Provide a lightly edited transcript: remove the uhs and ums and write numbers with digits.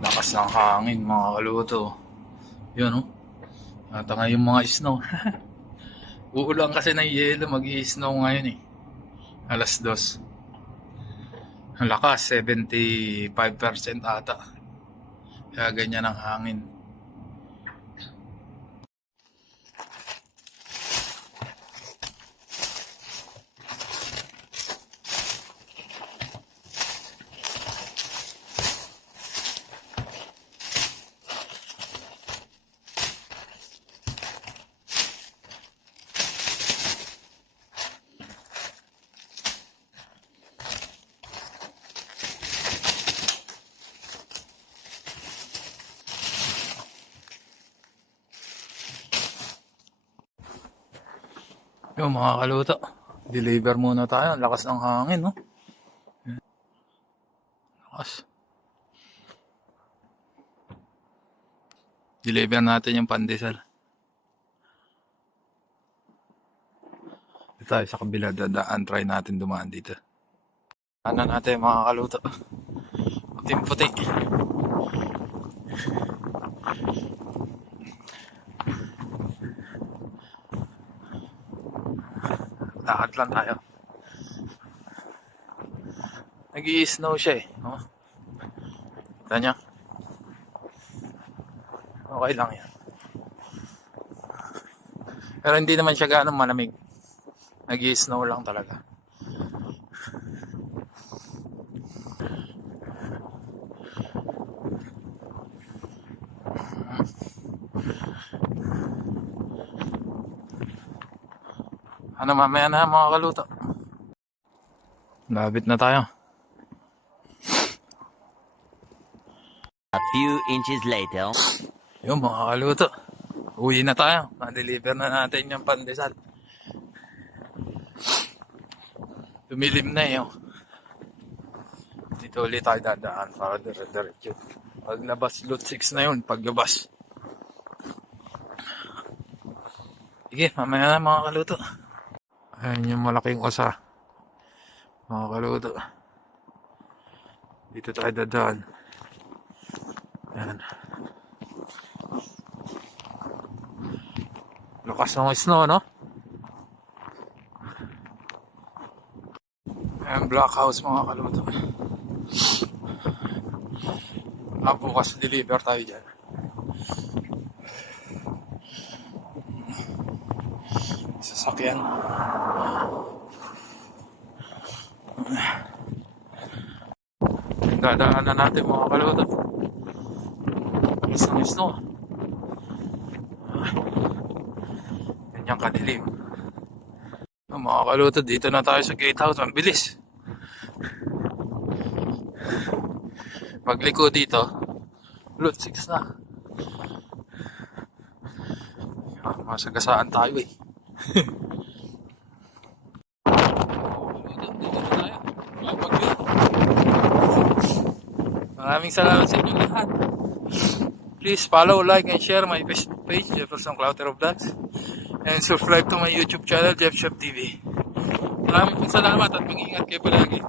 Lakas ng hangin mga kaluto. Yun oh. Natanga yung mga snow. Uulan kasi ng yelo, mag-i-snow ngayon eh. 2:00. Ang lakas, 75% ata. Kaya ganyan ang hangin. Yung mga kaluto, deliver muna tayo. Ang lakas ng hangin, no? Lakas. Deliver natin yung pandesal. Dito tayo sa kabila, dadaan. Try natin dumaan dito. Ano natin mga kaluto? Puting-puti. Lakad lang tayo. Nag-i-snow siya eh. Oh. Kita nyo? Okay lang yan. Pero hindi naman siya ganong malamig. Nag-i-snow lang talaga. Ano mamaya na mga kaluto. Labit na tayo. A few inches later. Yung mga kaluto. Uwi na tayo. Na-deliver na natin yung pandesal. Tumilim na eh. Oh. Dito ulit tayo dadaan para dire-diretso. Paglabas, lot 6 na yun. Paglabas. Sige, mamaya na mga kaluto. Ayan yung malaking osa. Mga kaluto. Dito tayo dadaan. Ayan. Lakas ng snow, no? Ayan, Black House mga kaluto. Bukas deliver tayo dyan. Sasakyan. Dadaan na natin mga kaluto. Isang snow. Ganyan kadilim. Mga kaluto, dito na tayo sa gatehouse. Ang bilis. Pagliko dito, lot 6 na. Masagasaan tayo eh. Maraming salamat sa inyo lahat. Please follow, like, and share my Facebook page, Jefferson Cloutero Vlogs. And subscribe to my YouTube channel, Jeff Shop TV. Maraming salamat at mag-ingat kayo palagi.